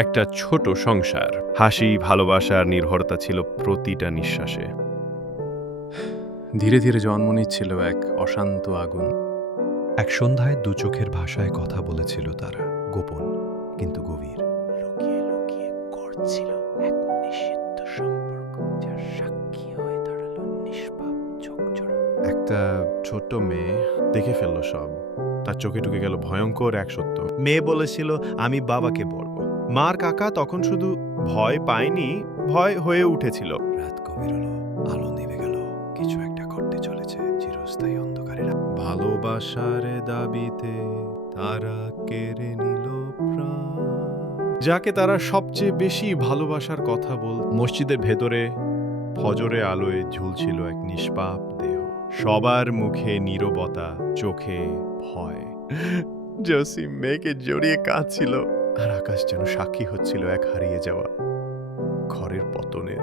একটা ছোট সংসার। হাসি ভালোবাসার নির্ভরতা ছিল প্রতিটা নিঃশ্বাসে। ধীরে ধীরে জন্ম নিচ্ছিল এক অশান্ত আগুন। এক সন্ধ্যায় দু চোখের ভাষায় কথা বলেছিল তারা গোপন কিন্তু গভীর। লুকিয়ে লুকিয়ে করছিল এক নিষিদ্ধ সম্পর্ক যার সাক্ষী হয়ে দাঁড়াল নিষ্পাপ চোখজোড়া। একটা ছোট্ট মেয়ে দেখে ফেলল সব। তার চোখে ঢুকে গেল ভয়ঙ্কর এক সত্য। মেয়ে বলেছিল আমি বাবাকে বলব। মার কাকা তখন শুধু ভয় পায়নি ভয় হয়ে উঠেছিল। রাত গভীর হলো আলো নিভে গেল। কিছু একটা ঘটতে চলেছে চিরস্থায়ী অন্ধকারে। ভালোবাসার দাবিতে তারা কেড়ে নিল প্রাণ। যাকে তারা সবচেয়ে বেশি ভালোবাসার কথা বল মসজিদের ভেতরে ফজরে আলোয় ঝুলছিল এক নিষ্পাপ দেহ। সবার মুখে নীরবতা চোখে ভয়। জসিম মেয়েকে জড়িয়ে কাঁদছিল। আর আকাশ যেন সাক্ষী হচ্ছিল এক হারিয়ে যাওয়া ঘরের পতনের।